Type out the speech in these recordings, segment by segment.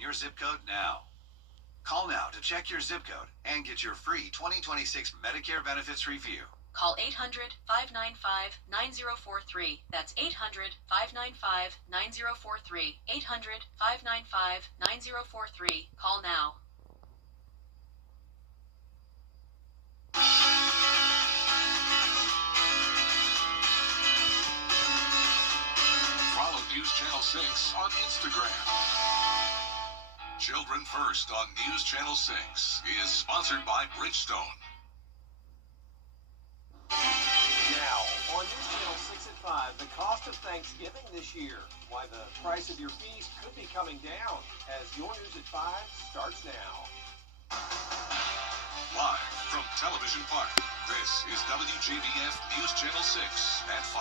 your zip code now. Call now to check your zip code and get your free 2026 Medicare benefits review. Call 800-595-9043. That's 800-595-9043. 800-595-9043. Call now. Follow News Channel 6 on Instagram. Children First on News Channel 6 is sponsored by Bridgestone. Now, on News Channel 6 at 5, the cost of Thanksgiving this year. Why the price of your feast could be coming down as your News at 5 starts now. Live from Television Park, this is WJBF News Channel 6 at 5.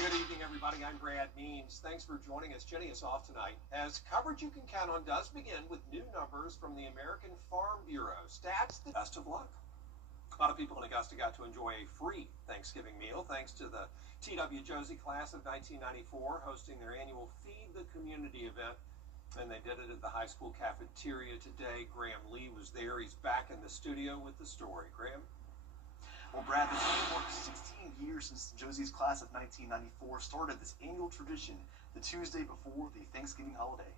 Good evening, everybody. I'm Brad Means. Thanks for joining us. Jenny is off tonight, as coverage you can count on does begin with new numbers from the American Farm Bureau. Stats, the best of luck. A lot of people in Augusta got to enjoy a free Thanksgiving meal thanks to the T.W. Josie class of 1994 hosting their annual Feed the Community event, and they did it at the high school cafeteria today. Graham Lee was there. He's back in the studio with the story. Graham? Well, Brad, this has worked 16 years since Josie's class of 1994 started this annual tradition the Tuesday before the Thanksgiving holiday.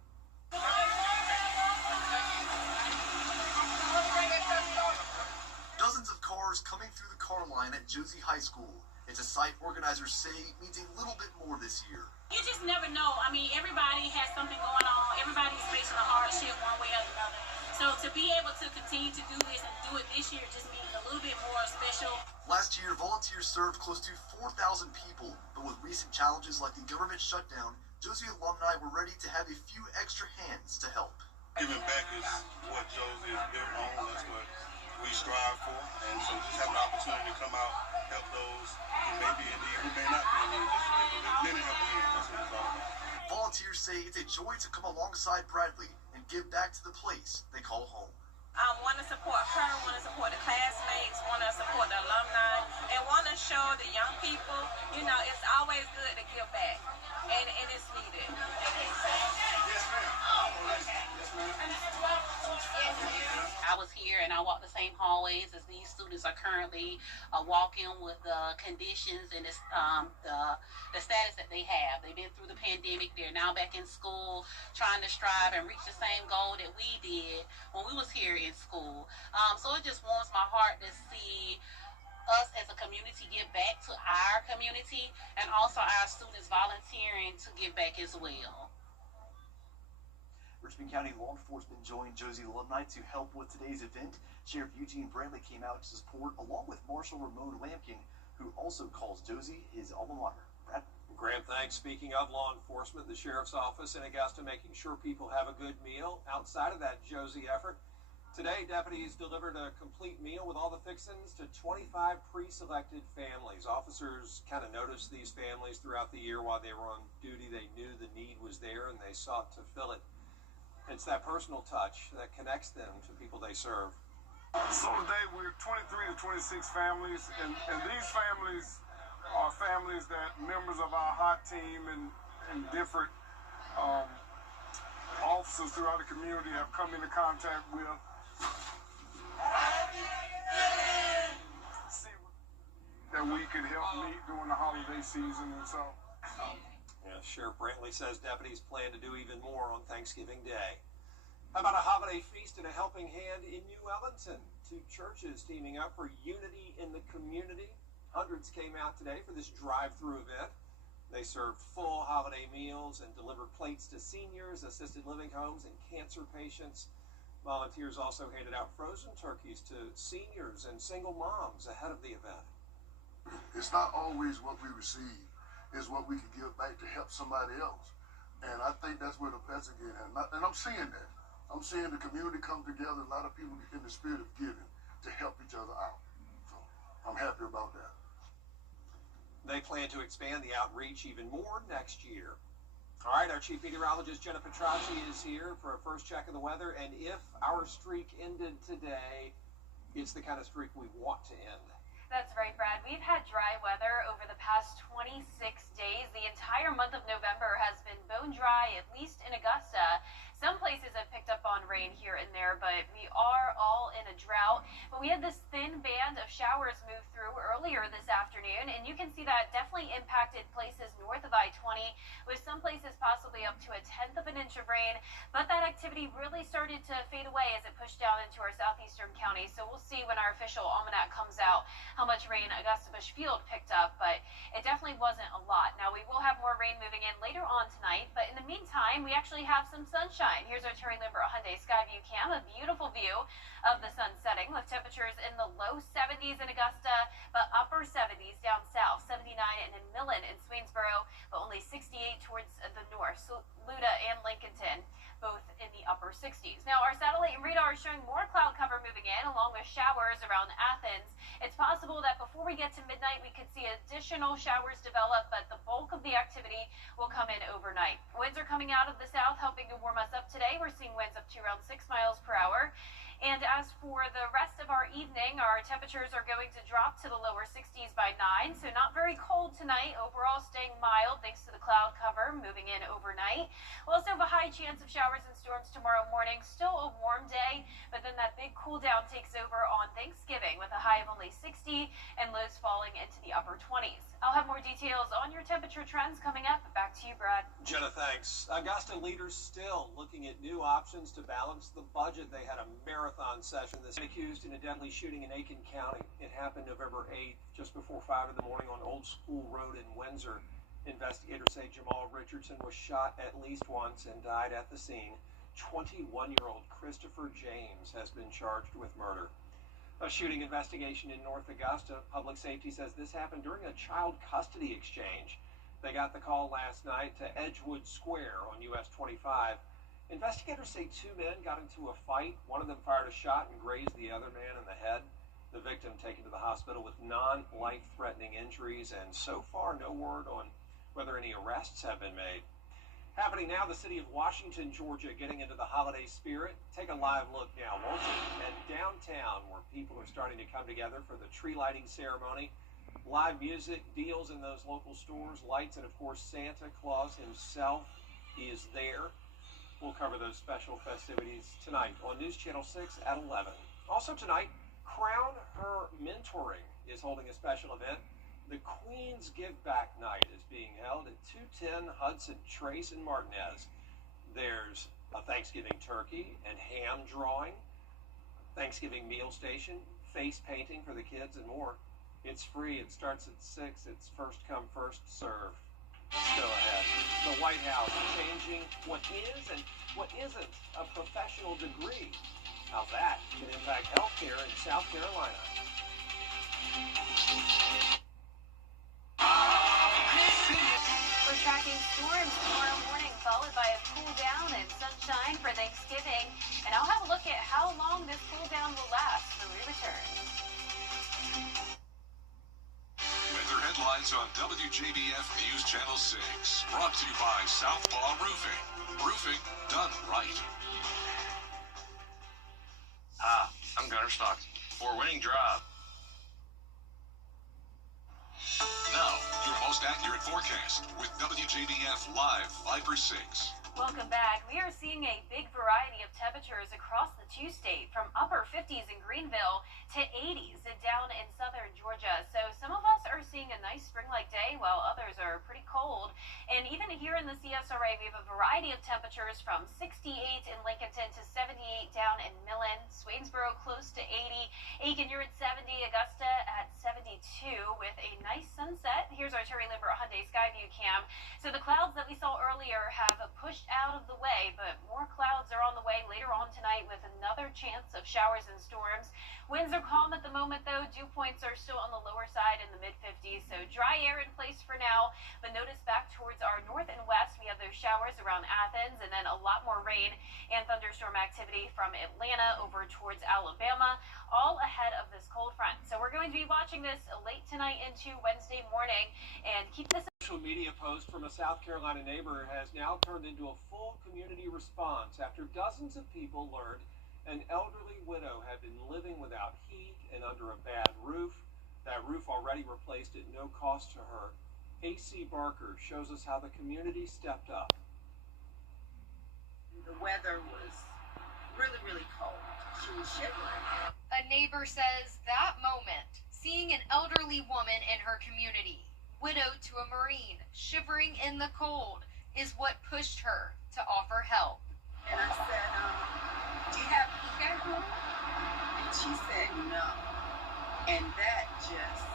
Dozens of cars coming through the car line at Josie High School. It's a sight organizers say means a little bit more this year. You just never know. I mean, everybody has something going on. Everybody's facing a hardship one way or another. So to be able to continue to do this and do it this year just means a little bit more special. Last year, volunteers served close to 4,000 people, but with recent challenges like the government shutdown, Josie alumni were ready to have a few extra hands to help. Giving back is what Josie is built on. That's what we strive for. And so just having an opportunity to come out, help those who may be in need, who may not be in need, just to give as many help in. That's what it's all about. Volunteers say it's a joy to come alongside Bradley and give back to the place they call home. I want to support her, want to support the classmates, want to support the alumni, and want to show the young people, you know, it's always good to give back, and it is needed. Yes, ma'am. Yes, ma'am. I was here and I walked the same hallways as these students are currently walking with the conditions and the status that they have. They've been through the pandemic. They're now back in school trying to strive and reach the same goal that we did when we was here in school. So it just warms my heart to see us as a community give back to our community and also our students volunteering to give back as well. Richmond County law enforcement joined Josie alumni to help with today's event. Sheriff Eugene Brantley came out to support, along with Marshal Ramon Lampkin, who also calls Josie his alma mater. Brad? Graham, thanks. Speaking of law enforcement, the Sheriff's Office in Augusta making sure people have a good meal outside of that Josie effort. Today, deputies delivered a complete meal with all the fixings to 25 pre-selected families. Officers kind of noticed these families throughout the year while they were on duty. They knew the need was there and they sought to fill it. It's that personal touch that connects them to people they serve. So today we're 23 to 26 families, and these families are families that members of our hot team and different officers throughout the community have come into contact with. See that we can help meet during the holiday season, and so. Yeah, Sheriff Brantley says deputies plan to do even more on Thanksgiving Day. How about a holiday feast and a helping hand in New Ellington? Two churches teaming up for unity in the community. Hundreds came out today for this drive-through event. They served full holiday meals and delivered plates to seniors, assisted living homes, and cancer patients. Volunteers also handed out frozen turkeys to seniors and single moms ahead of the event. It's not always what we receive. Is what we can give back to help somebody else. And I think that's where the blessing is. And I'm seeing that. I'm seeing the community come together, a lot of people in the spirit of giving to help each other out. So I'm happy about that. They plan to expand the outreach even more next year. All right, our chief meteorologist, Jenna Petracci, is here for a first check of the weather. And if our streak ended today, it's the kind of streak we want to end. That's right, Brad. We've had dry weather over the past 26 days. The entire month of rain here and there, but we are all in a drought. But we had this thin band of showers move through earlier this afternoon, and you can see that definitely impacted places north of I-20, with some places possibly up to 1/10 of an inch of rain. But that activity really started to fade away as it pushed down into our southeastern counties. So we'll see when our official almanac comes out how much rain Augusta Bush-Field picked up, but it definitely wasn't a lot. Now, we will have more rain moving in later on tonight, but in the meantime, we actually have some sunshine. Here's our Terry Lambert Hyundai Skyview Cam, a beautiful view of the sun setting with temperatures in the low 70s in Augusta, but upper 70s down south, 79 in Millen and Swainsboro, but only 68 towards the north. So Luda and Lincolnton, both in the upper 60s. Now, our satellite and radar is showing more cloud cover moving in, along with showers around Athens. It's possible that before we get to midnight, we could see additional showers develop, but the bulk of the activity will come in overnight. Winds are coming out of the south, helping to warm us up today. We're seeing winds up to around 6 miles per hour. And as for the rest of our evening, our temperatures are going to drop to the lower 60s by 9, so not very cold tonight. Overall, staying mild thanks to the cloud cover moving in overnight. We'll also have a high chance of showers and storms tomorrow morning. Still a warm day, but then that big cool down takes over on Thanksgiving with a high of only 60 and lows falling into the upper 20s. I'll have more details on your temperature trends coming up. Back to you, Brad. Jenna, thanks. Augusta leaders still looking at new options to balance the budget. They had a marathon session this accused in a deadly shooting in Aiken County. It happened November 8th, just before 5 in the morning on Old School Road in Windsor. Investigators say Jamal Richardson was shot at least once and died at the scene. 21-year-old Christopher James has been charged with murder. A shooting investigation in North Augusta. Public safety says this happened during a child custody exchange. They got the call last night to Edgewood Square on US 25. Investigators say 2 men got into a fight. One of them fired a shot and grazed the other man in the head. The victim taken to the hospital with non-life-threatening injuries, and so far no word on whether any arrests have been made. Happening now, the city of Washington, Georgia, getting into the holiday spirit. Take a live look now, won't you? At downtown, where people are starting to come together for the tree lighting ceremony. Live music, deals in those local stores, lights, and of course Santa Claus himself is there. We'll cover those special festivities tonight on News Channel 6 at 11. Also tonight, Crown Her Mentoring is holding a special event. The Queen's Give Back Night is being held at 210 Hudson Trace in Martinez. There's a Thanksgiving turkey and ham drawing, Thanksgiving meal station, face painting for the kids, and more. It's free. It starts at 6. It's first come, first serve. Go ahead. The White House changing what is and what isn't a professional degree. How that can impact healthcare in South Carolina. We're tracking storms tomorrow morning, followed by a cool down and sunshine for Thanksgiving. And I'll have a look at how long this cool down will last when we return. Weather headlines on WJBF News Channel 6. Brought to you by Southpaw Roofing. Roofing done right. I'm Gunner Stocks for Winning Drive. Now, your most accurate forecast with WJBF Live Viper 6. Welcome back. We are seeing a big variety of temperatures across the two-state, from upper 50s in Greenville to 80s down in southern Georgia. So some of us are seeing a nice spring-like day, while others are pretty cold. And even here in the CSRA, we have a variety of temperatures from 68 in Lincolnton to 78 down in Millen, Swainsboro close to 80, Aiken, you're at 70, Augusta at 72 with a nice sunset. Here's our Terry Lambert Hyundai Skyview Cam. So the clouds that we saw earlier have pushed out of the way, but more clouds are on the way later on tonight with another chance of showers and storms. Winds are calm at the moment, though. Dew points are still on the lower side in the mid-50s, so dry air in place for now. But notice back towards our north and west, we have those showers around Athens, and then a lot more rain and thunderstorm activity from Atlanta over towards Alabama, all ahead of this cold front. So we're going to be watching this late tonight into Wednesday morning, and keep this. Social media post from a South Carolina neighbor has now turned into a full community response after dozens of people learned an elderly widow had been living without heat and under a bad roof. That roof already replaced at no cost to her. AC Barker shows us how the community stepped up. The weather was really, really cold. She was shivering. A neighbor says that moment, seeing an elderly woman in her community, widowed to a Marine, shivering in the cold, is what pushed her to offer help. And I said, do you have heat at home? And she said no. And that just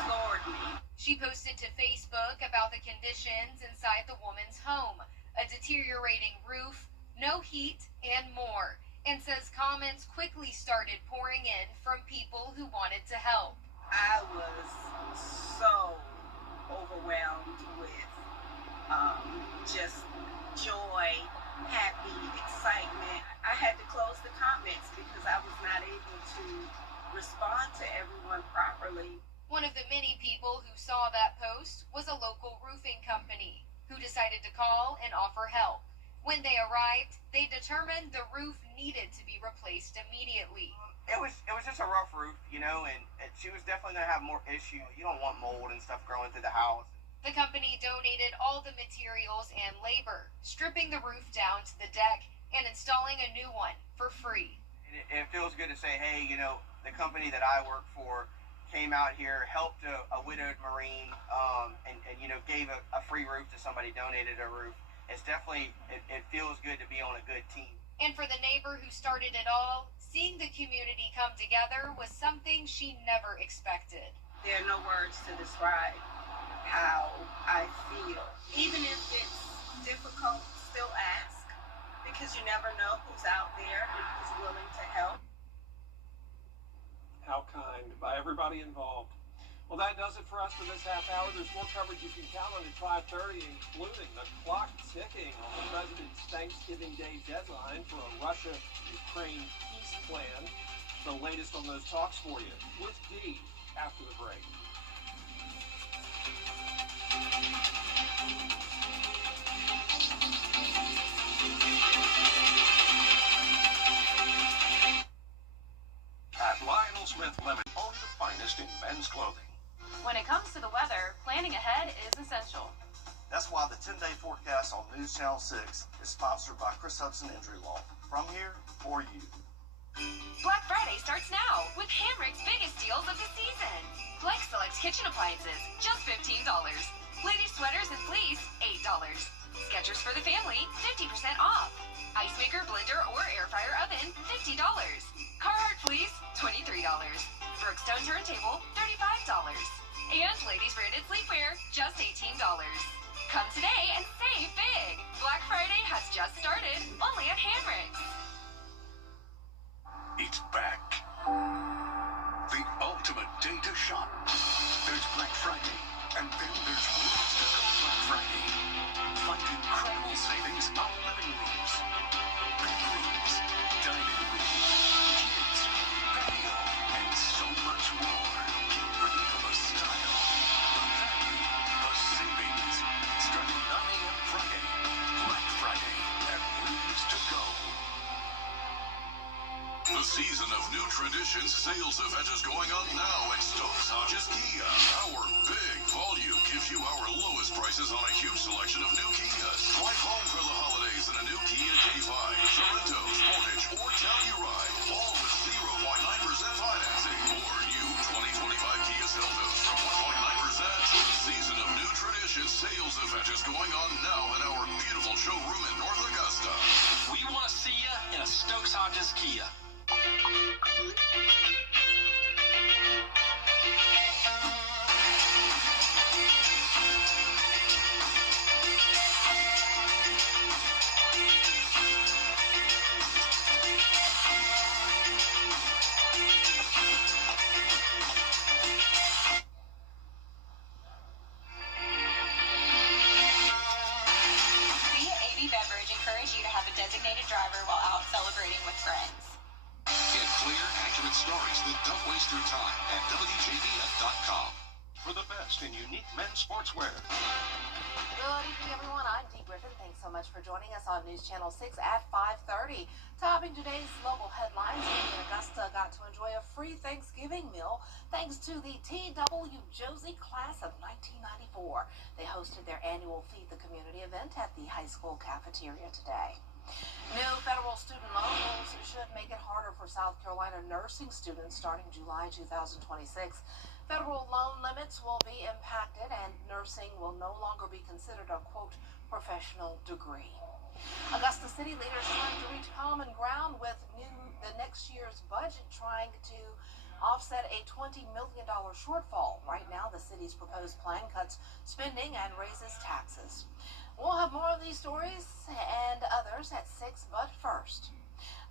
floored me. She posted to Facebook about the conditions inside the woman's home, a deteriorating roof, no heat, and more, and says comments quickly started pouring in from people who wanted to help. I was so overwhelmed with just joy, happy, excitement. I had to close the comments because I was not able to respond to everyone properly. One of the many people who saw that post was a local roofing company who decided to call and offer help. When they arrived, they determined the roof needed to be replaced immediately. It was just a rough roof, and she was definitely going to have more issues. You don't want mold and stuff growing through the house. The company donated all the materials and labor, stripping the roof down to the deck and installing a new one for free. It feels good to say, hey, the company that I work for came out here, helped a widowed Marine, and gave a free roof to somebody, donated a roof. It's definitely, it feels good to be on a good team. And for the neighbor who started it all, seeing the community come together was something she never expected. There are no words to describe how I feel. Even if it's difficult, still ask, because you never know who's out there and who's willing to help. How kind by everybody involved. Well, that does it for us for this half hour. There's more coverage you can count on at 5:30, including the clock ticking on the President's Thanksgiving Day deadline for a Russia-Ukraine peace plan. The latest on those talks for you with Dee after the break. At Lionel Smith Lemon, own the finest in men's clothing. When it comes to the weather, planning ahead is essential. That's why the 10-day forecast on News Channel 6 is sponsored by Chris Hudson Injury Law. From here, for you. Black Friday starts now with Hamrick's biggest deals of the season. Flex Select kitchen appliances, just $15. Ladies sweaters and fleece, $8. Skechers for the family, 50% off. Ice maker, blender, or air fryer oven, $50. Carhartt fleece, $23. Brookstone turntable, $35. And ladies branded sleepwear, just $18. Come today and save big. Black Friday has just started, only at Hamrick's. It's back. The ultimate day to shop. There's Black Friday, and then there's Rooms to Go Black Friday. Find incredible savings on living rooms, bedrooms, dining rooms, kids, patio, and so much more. Get ready for the style, the value, the savings. Starting 9 a.m. Friday. Black Friday at Rooms to Go. The season of new traditions sales event is going on now at Stokes Hodges Kia. Our big volume gives you our lowest prices on a huge selection of new Kias. Drive home for the holidays in a new Kia K5, Sorrento, Sportage, or Telluride, all with 0.9% financing. Or new 2025 Kia Seltos from 1.9%. The season of new traditions sales event is going on now at our beautiful showroom in North Augusta. We want to see you in a Stokes Hodges Kia. Beverage encourage you to have a designated driver while out celebrating with friends. Get clear, accurate stories that don't waste your time at WJBF.com. For the best in unique men's sportswear. Good evening, everyone. I'm Dee Griffin. Thanks so much for joining us on News Channel 6 at 5:30. Topping today's local headlines, Amy and Augusta got to enjoy a free Thanksgiving meal thanks to the WJBF class of 1994. They hosted their annual Feed the Community event at the high school cafeteria today. New federal student loan rules should make it harder for South Carolina nursing students starting July 2026. Federal loan limits will be impacted, and nursing will no longer be considered a, quote, professional degree. Augusta City leaders trying to reach common ground with the next year's budget, trying to offset a $20 million shortfall. Right now, the city's proposed plan cuts spending and raises taxes. We'll have more of these stories and others at 6, but first,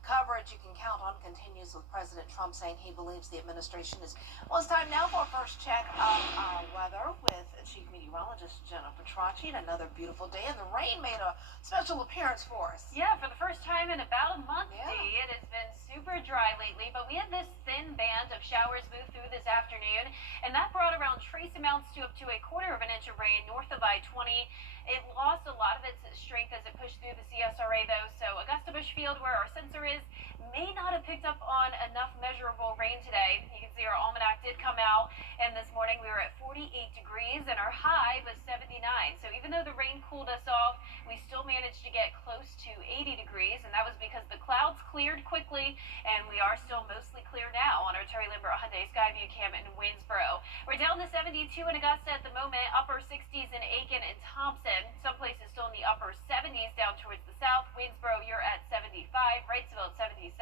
coverage you can count on continues with President Trump saying he believes the administration is... Well, it's time now for our first check of our weather with Chief Meteorologist Jennifer Tracci. And another beautiful day, and the rain made a special appearance for us. Yeah, for the first time in about a month, Dee. It has been super dry lately, but we had this thin band of showers move through this afternoon, and that brought around trace amounts to up to 1/4 of an inch of rain north of I-20. It lost a lot of its strength as it pushed through the CSRA, though, so Augusta Bushfield, where our sensor is, may not have picked up on enough measurable rain today. You can see our almanac did come out, and this morning we were at 48 degrees, and our high was 79. So even though the rain cooled us off, we still managed to get close to 80 degrees, and that was because the clouds cleared quickly, and we are still mostly clear now on our Terry Lambert Hyundai Skyview Cam in Winsboro. We're down to 72 in Augusta at the moment, upper 60s in Aiken and Thompson. Some places still in the upper 70s down towards the south. Winsboro, you're at 75. Wrightsville at 77.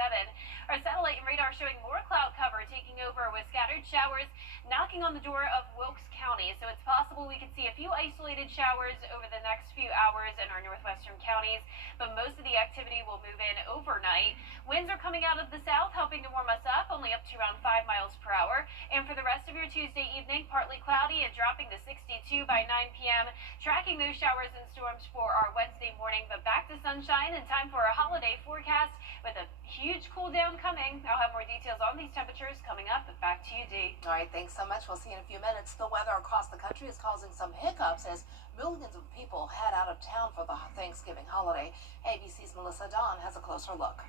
Our satellite and radar showing more cloud cover taking over with scattered showers knocking on the door of Wilkes County. So it's possible we could see a few isolated showers over the next few hours in our northwestern counties, but most of the activity will move in overnight. Winds are coming out of the south, helping to warm us up, only up to around 5 miles per hour. And for the rest of your Tuesday evening, partly cloudy and dropping to 62 by 9 p.m. Tracking those showers and storms for our Wednesday morning, but back to sunshine in time for a holiday forecast with a huge cool down coming. I'll have more details on these temperatures coming up, but back to you, Dee. All right, thanks so much. We'll see you in a few minutes. The weather across the country is causing some hiccups as millions of people head out of town for the Thanksgiving holiday. ABC's Melissa Dawn has a closer look.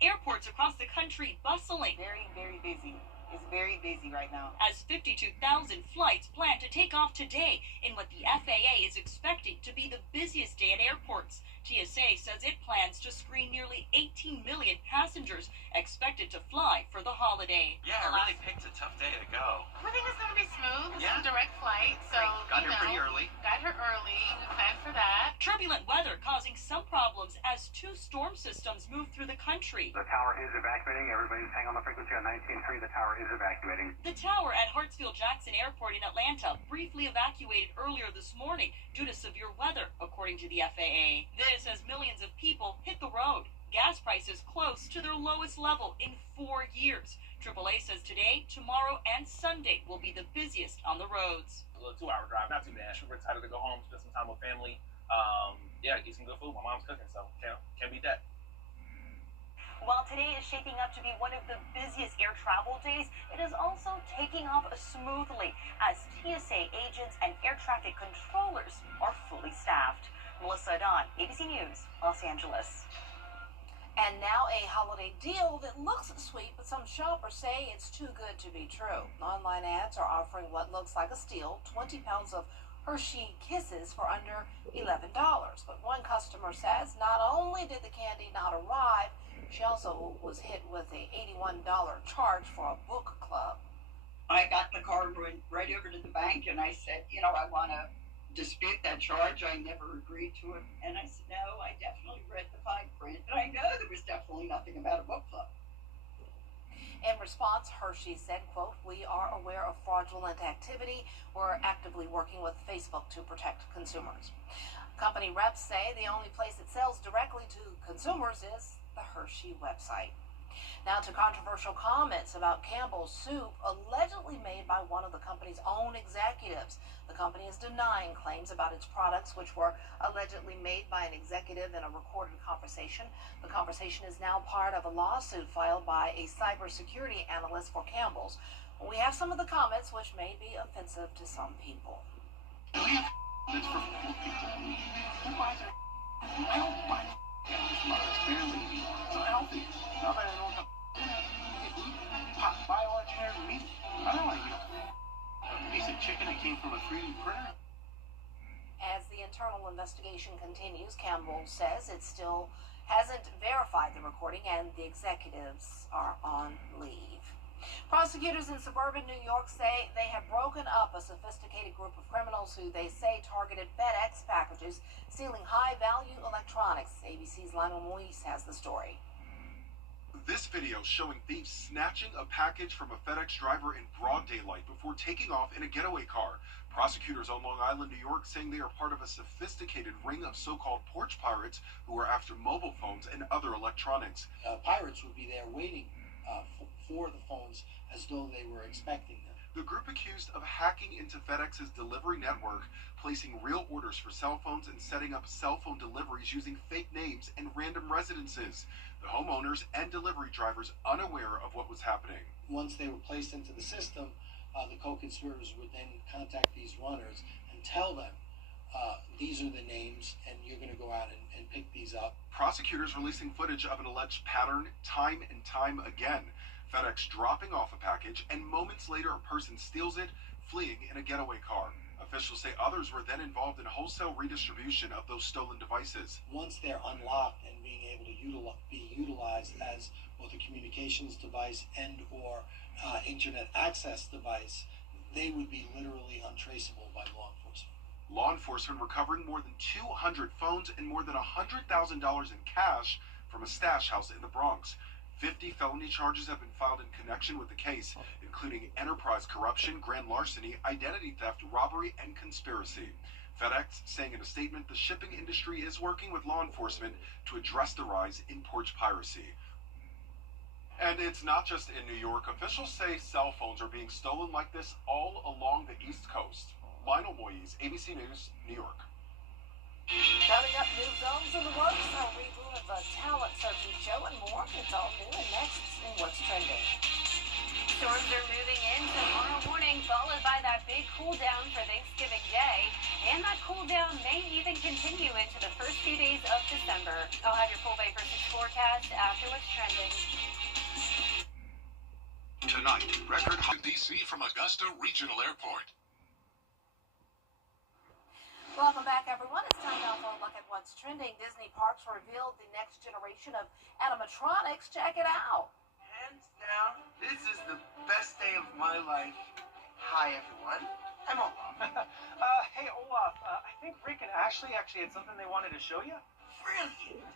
Airports across the country bustling. Very, very busy. It's very busy right now. As 52,000 flights plan to take off today in what the FAA is expecting to be the busiest day at airports. TSA says it plans to screen nearly 18 million passengers expected to fly for the holiday. Yeah, I really picked a tough day to go. Everything is going to be smooth. It's Yeah. a direct flight, so Got here pretty early. Got here early. We planned for that. Turbulent weather causing some problems as 2 storm systems move through the country. The tower is evacuating. Everybody's hang on the frequency on 19.3. The tower is evacuating. The tower at Hartsfield-Jackson Airport in Atlanta briefly evacuated earlier this morning due to severe weather, according to the FAA. This as millions of people hit the road. Gas prices close to their lowest level in 4 years. AAA says today, tomorrow, and Sunday will be the busiest on the roads. A little 2-hour drive, not too bad. We're excited to go home, spend some time with family. Yeah, eat some good food. My mom's cooking, so can't beat that. While today is shaping up to be one of the busiest air travel days, it is also taking off smoothly as TSA agents and air traffic controllers are fully staffed. Melissa Dawn, ABC News, Los Angeles. And now a holiday deal that looks sweet, but some shoppers say it's too good to be true. Online ads are offering what looks like a steal, 20 pounds of Hershey Kisses for under $11. But one customer says not only did the candy not arrive, she also was hit with a $81 charge for a book club. I got in the car and went right over to the bank, and I said, I want to dispute that charge. I never agreed to it. And I said, no, I definitely read the fine print, and I know there was definitely nothing about a book club. In response, Hershey said, quote, "We are aware of fraudulent activity. We're actively working with Facebook to protect consumers." Company reps say the only place it sells directly to consumers is the Hershey website. Now to controversial comments about Campbell's soup allegedly made by one of the company's own executives. The company is denying claims about its products, which were allegedly made by an executive in a recorded conversation. The conversation is now part of a lawsuit filed by a cybersecurity analyst for Campbell's. We have some of the comments which may be offensive to some people. It's for poor people. Who buys it? I don't buy Campbell's products. Barely. It's unhealthy. Now that I know what buy engineered meat. I don't want to eat a piece of chicken that came from a 3D printer. As the internal investigation continues. Campbell says it still hasn't verified the recording and the executives are on leave. Prosecutors in suburban New York say they have broken up a sophisticated group of criminals who they say targeted FedEx packages, stealing high-value electronics. ABC's Lionel Moise has the story. This video showing thieves snatching a package from a FedEx driver in broad daylight before taking off in a getaway car. Prosecutors on Long Island, New York, saying they are part of a sophisticated ring of so-called porch pirates who are after mobile phones and other electronics. Pirates would be there waiting for the phones as though they were expecting them. The group accused of hacking into FedEx's delivery network, placing real orders for cell phones and setting up cell phone deliveries using fake names and random residences. The homeowners and delivery drivers unaware of what was happening. Once they were placed into the system, the co-conspirators would then contact these runners and tell them, these are the names and you're going to go out and pick these up. Prosecutors releasing footage of an alleged pattern time and time again. FedEx dropping off a package and moments later a person steals it, fleeing in a getaway car. Officials say others were then involved in wholesale redistribution of those stolen devices. Once they're unlocked and being able to be utilized as both a communications device and or internet access device, they would be literally untraceable by law enforcement. Law enforcement recovering more than 200 phones and more than $100,000 in cash from a stash house in the Bronx. 50 felony charges have been filed in connection with the case, including enterprise corruption, grand larceny, identity theft, robbery, and conspiracy. FedEx saying in a statement the shipping industry is working with law enforcement to address the rise in porch piracy. And it's not just in New York. Officials say cell phones are being stolen like this all along the East Coast. Lionel Moise, ABC News, New York. Coming up, new films in the works, a reboot of a talent searching show, and more. It's all new and next in What's Trending. Storms are moving in tomorrow morning, followed by that big cool down for Thanksgiving Day. And that cool down may even continue into the first few days of December. I'll have your full Bay for 6 forecast after What's Trending. Tonight, record DC from Augusta Regional Airport. Welcome back, everyone. It's time now for a look at what's trending. Disney Parks revealed the next generation of animatronics. Check it out. Hands down, this is the best day of my life. Hi, everyone. I'm Olaf. Hey, Olaf. I think Rick and Ashley actually had something they wanted to show you. Brilliant.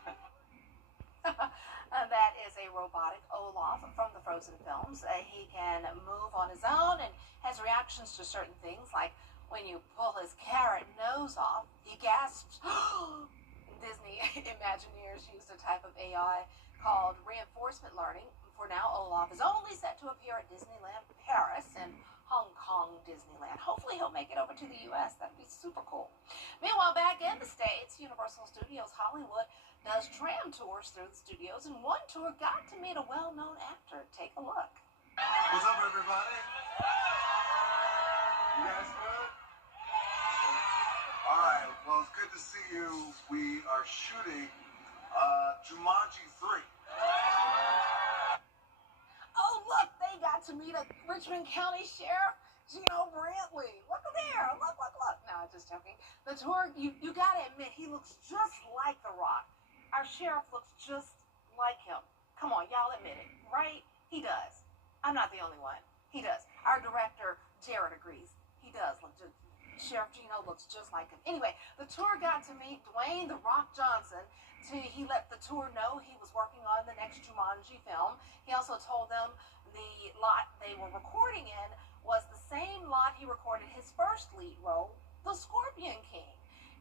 That is a robotic Olaf from the Frozen films. He can move on his own and has reactions to certain things, like when you pull his carrot nose off, he gasps. Disney Imagineers used a type of AI called reinforcement learning. For now, Olaf is only set to appear at Disneyland Paris and Hong Kong Disneyland. Hopefully he'll make it over to the U.S. That'd be super cool. Meanwhile, back in the States, Universal Studios Hollywood does tram tours through the studios, and one tour got to meet a well-known actor. Take a look. What's up, everybody? You guys good? All right, well, it's good to see you. We are shooting Jumanji 3. Oh, look, they got to meet a Richmond County Sheriff, Gino Brantley. Look there. Look. No, just joking. The tour, you got to admit, he looks just like The Rock. Our sheriff looks just like him. Come on, y'all admit it, right? He does. I'm not the only one. He does. Our director, Jared, agrees. He does. Sheriff Gino looks just like him. Anyway, the tour got to meet Dwayne "The Rock" Johnson. He let the tour know he was working on the next Jumanji film. He also told them the lot they were recording in was the same lot he recorded his first lead role, the Scorpion King.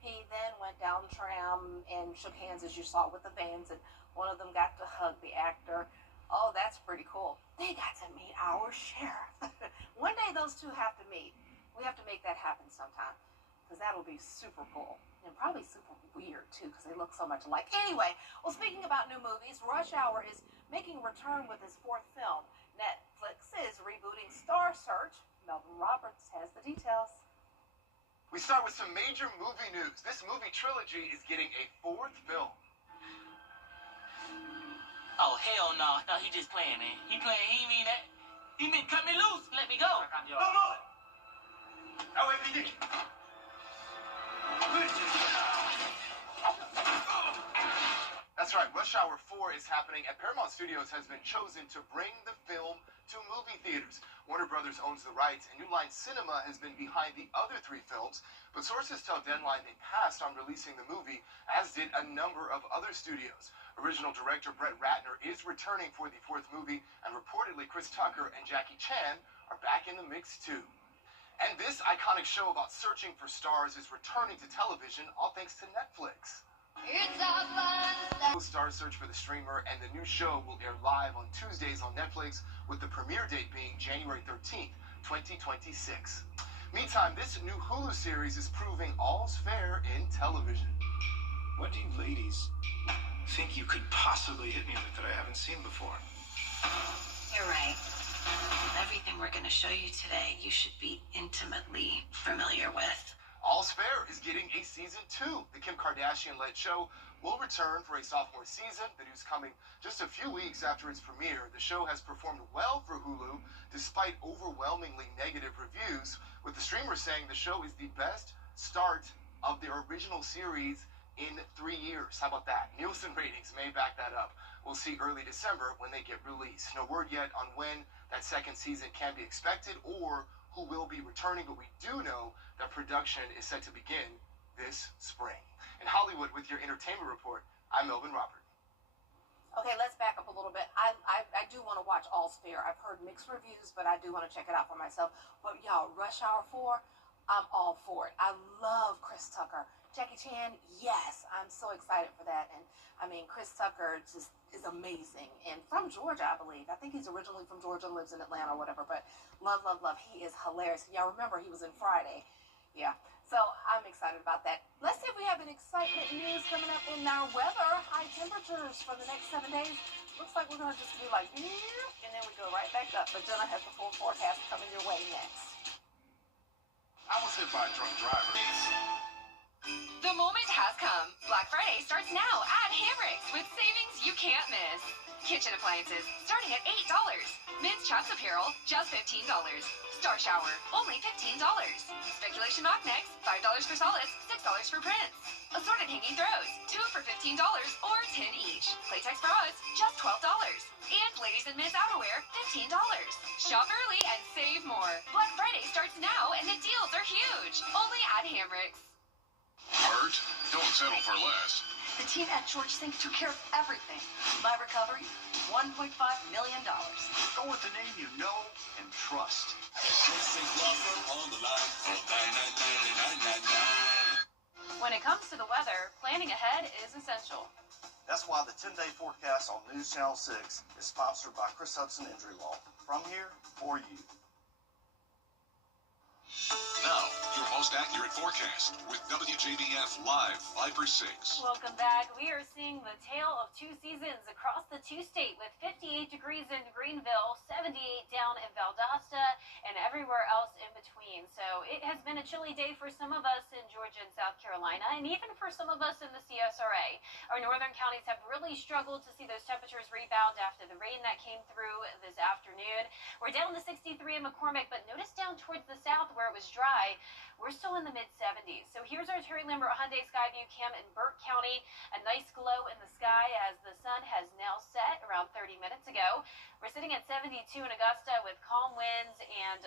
He then went down tram and shook hands, as you saw, with the fans, and one of them got to hug the actor. Oh, that's pretty cool. They got to meet our sheriff. One day those two have to meet. We have to make that happen sometime, because that'll be super cool. And probably super weird, too, because they look so much alike. Anyway, well, speaking about new movies, Rush Hour is making a return with his 4th film. Netflix is rebooting Star Search. Melvin Roberts has the details. We start with some major movie news. This movie trilogy is getting a 4th film. Oh, hell no. No, he just playing, man. He mean that. He mean cut me loose. Let me go. No. LAPD. That's right, Rush Hour 4 is happening, and Paramount Studios has been chosen to bring the film to movie theaters. Warner Brothers owns the rights, and New Line Cinema has been behind the other 3 films, but sources tell Deadline they passed on releasing the movie, as did a number of other studios. Original director Brett Ratner is returning for the 4th movie, and reportedly Chris Tucker and Jackie Chan are back in the mix too. And this iconic show about searching for stars is returning to television, all thanks to Netflix. Stars search for the streamer, and the new show will air live on Tuesdays on Netflix, with the premiere date being January 13th, 2026. Meantime, this new Hulu series is proving all's fair in television. What do you ladies think you could possibly hit me with that I haven't seen before? You're right. Everything we're going to show you today, you should be intimately familiar with. All's Fair is getting a season 2. The Kim Kardashian-led show will return for a sophomore season. The news coming just a few weeks after its premiere. The show has performed well for Hulu, despite overwhelmingly negative reviews, with the streamer saying the show is the best start of their original series in 3 years. How about that? Nielsen ratings may back that up. We'll see early December when they get released. No word yet on when that second season can be expected or who will be returning, but we do know that production is set to begin this spring. In Hollywood, with your entertainment report, I'm Melvin Robert. Okay, let's back up a little bit. I do want to watch All's Fair. I've heard mixed reviews, but I do want to check it out for myself. But y'all, Rush Hour 4, I'm all for it. I love Chris Tucker. Jackie Chan, yes, I'm so excited for that. And I mean, Chris Tucker just is amazing. And from Georgia, I believe. I think he's originally from Georgia and lives in Atlanta or whatever. But love, love, love. He is hilarious. Y'all remember he was in Friday. Yeah. So I'm excited about that. Let's see if we have any excitement news coming up in our weather. High temperatures for the next 7 days. Looks like we're going to just be like, and then we go right back up. But Jenna has the full forecast coming your way next. I was hit by a drunk driver. The moment has come. Black Friday starts now at Hamrick's with savings you can't miss. Kitchen appliances starting at $8. Men's Chaps apparel just $15. Star Shower only $15. Speculation knock necks $5 for solids, $6 for prints. Assorted hanging throws 2 for $15 or 10 each. Playtex bras just $12. And ladies and men's outerwear $15. Shop early and save more. Black Friday starts now and the deals are huge. Only at Hamrick's. Hurt? Don't settle for less. The team at George Sink took care of everything. My recovery, $1.5 million. Go with the name you know and trust. When it comes to the weather, planning ahead is essential. That's why the 10-day forecast on News Channel 6 is sponsored by Chris Hudson Injury Law. From here, for you. Now, your most accurate forecast with WJBF Live 5 for 6. Welcome back. We are seeing the tale of 2 seasons across the 2-state with 58 degrees in Greenville, 78 down in Valdosta, and everywhere else in between. So it has been a chilly day for some of us in Georgia and South Carolina, and even for some of us in the CSRA. Our northern counties have really struggled to see those temperatures rebound after the rain that came through this afternoon. We're down to 63 in McCormick, but notice down towards the south where it was dry, we're still in the mid-70s. So here's our Terry Lambert Hyundai Skyview cam in Burke County. A nice glow in the sky as the sun has now set around 30 minutes ago. We're sitting at 72 in Augusta with calm winds and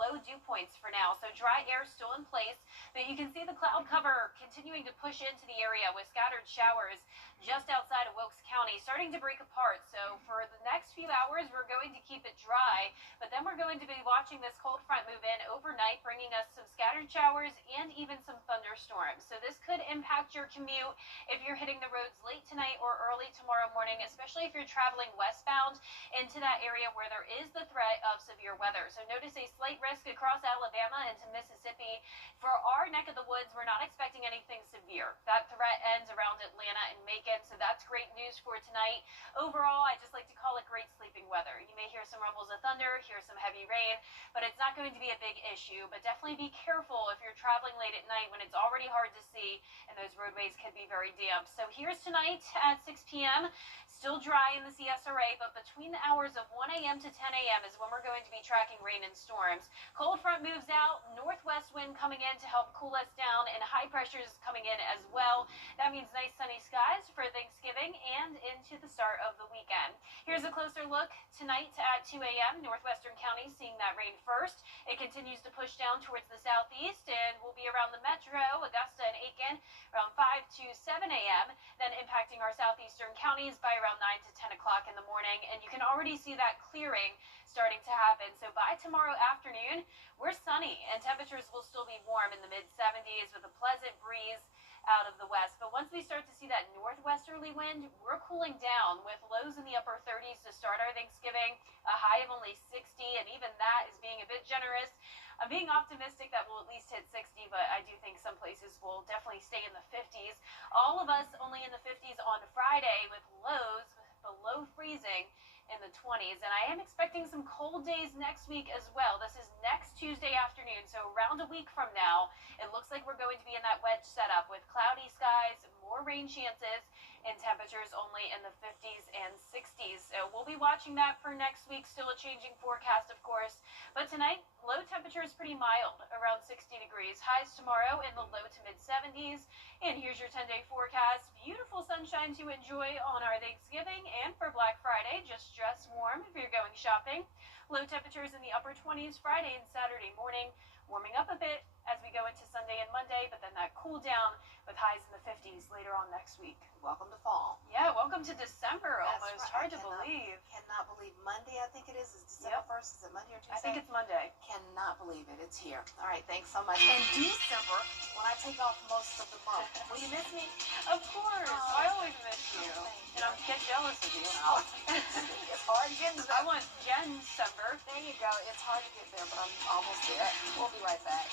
low dew points for now. So dry air still in place, but you can see the cloud cover continuing to push into the area with scattered showers just outside of Wilkes County, starting to break apart. So for the next few hours, we're going to keep it dry, but then we're going to be watching this cold front move in overnight, bringing us some scattered showers and even some thunderstorms. So this could impact your commute if you're hitting the roads late tonight or early tomorrow morning, especially if you're traveling westbound into that area where there is the threat of severe weather. So notice a slight risk across Alabama into Mississippi. For our neck of the woods, we're not expecting anything severe. That threat ends around Atlanta and Macon, so that's great news for tonight. Overall, I just like to call it great sleeping weather. You may hear some rumbles of thunder, hear some heavy rain, but it's not going to be a big issue. But definitely be careful if you're traveling late at night when it's already hard to see and those roadways could be very damp. So here's tonight at 6 p.m. Still dry in the CSRA, but between the hours of 1 a.m. to 10 a.m. is when we're going to be tracking rain and storms. Cold front moves out, northwest wind coming in to help cool us down, and high pressure is coming in as well. That means nice sunny skies for Thanksgiving and into the start of the weekend. Here's a closer look tonight at 2 a.m. Northwestern counties seeing that rain first. It continues to push down towards the southeast and will be around the metro, Augusta and Aiken, around 5 to 7 a.m., then impacting our southeastern counties by around 9 to 10 o'clock in the morning, and you can already see that clearing starting to happen. So by tomorrow afternoon, we're sunny, and temperatures will still be warm in the mid-70s with a pleasant breeze out of the west. But once we start to see that northwesterly wind, we're cooling down with lows in the upper 30s to start our Thanksgiving, a high of only 60, and even that is being a bit generous. I'm being optimistic that we'll at least hit 60, but I do think some places will definitely stay in the 50s. All of us only in the 50s on Friday with lows below freezing in the 20s. And I am expecting some cold days next week as well. This is next Tuesday afternoon, so around a week from now, it looks like we're going to be in that wedge setup with cloudy skies, more rain chances, and temperatures only in the 50s and 60s. So we'll be watching that for next week. Still a changing forecast, of course. But tonight, low temperature is pretty mild, around 60 degrees. Highs tomorrow in the low to mid-70s. And here's your 10-day forecast. Beautiful sunshine to enjoy on our Thanksgiving and for Black Friday. Just dress warm if you're going shopping. Low temperatures in the upper 20s Friday and Saturday morning. Warming up a bit as we go into Sunday and Monday, but then that cool down with highs in the 50s later on next week. Welcome to fall. Yeah, welcome to December. That's Almost right. hard to believe. Cannot believe Monday, I think it is December 1st. Is it Monday or Tuesday? I think it's Monday. Cannot believe it. It's here. All right, thanks so much. And December, when I take off most of the month. Will you miss me? Of course. Oh, I always miss you. And I'm get jealous of you. It's hard getting there. I want December. There you go. It's hard to get there, but I'm almost there. We'll be right back.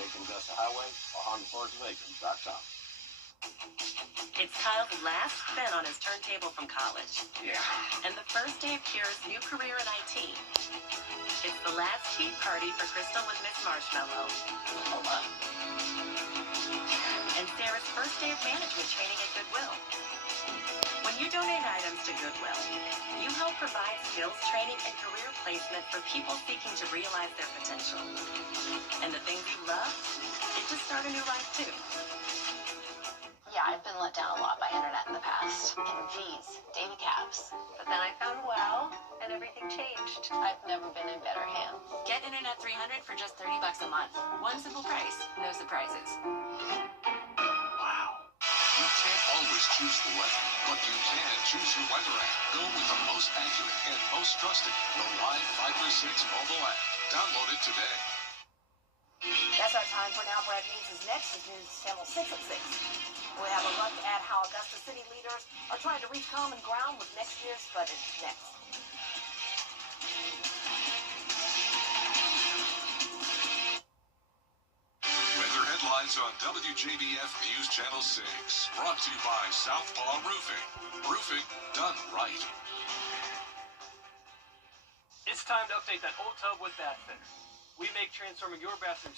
Augusta Highway or HondaFordsAcres.com. It's Kyle's last spin on his turntable from college. Yeah. And the first day of Kira's new career in IT. It's the last tea party for Crystal with Miss Marshmallow. Hold on. And Sarah's first day of management training at Goodwill. When you donate items to Goodwill, you help provide skills training and career placement for people seeking to realize their potential. And the things you love, get to start a new life too. Yeah, I've been let down a lot by internet in the past. And geez, data caps. But then I found WoW, and everything changed. I've never been in better hands. Get Internet 300 for just $30 a month. One simple price, no surprises. Wow. You can't always choose the weather, but you can choose your weather app. Go with the most accurate and most trusted, the Live Fiber 6 mobile app. Download it today. That's our time for Now. Brad News is next with News Channel 6 at 6. We'll have a look at how Augusta City leaders are trying to reach common ground with next year's budget next. Weather headlines on WJBF News Channel 6. Brought to you by Southpaw Roofing. Roofing done right. It's time to update that old tub with Bath Fix. We make transforming your bathroom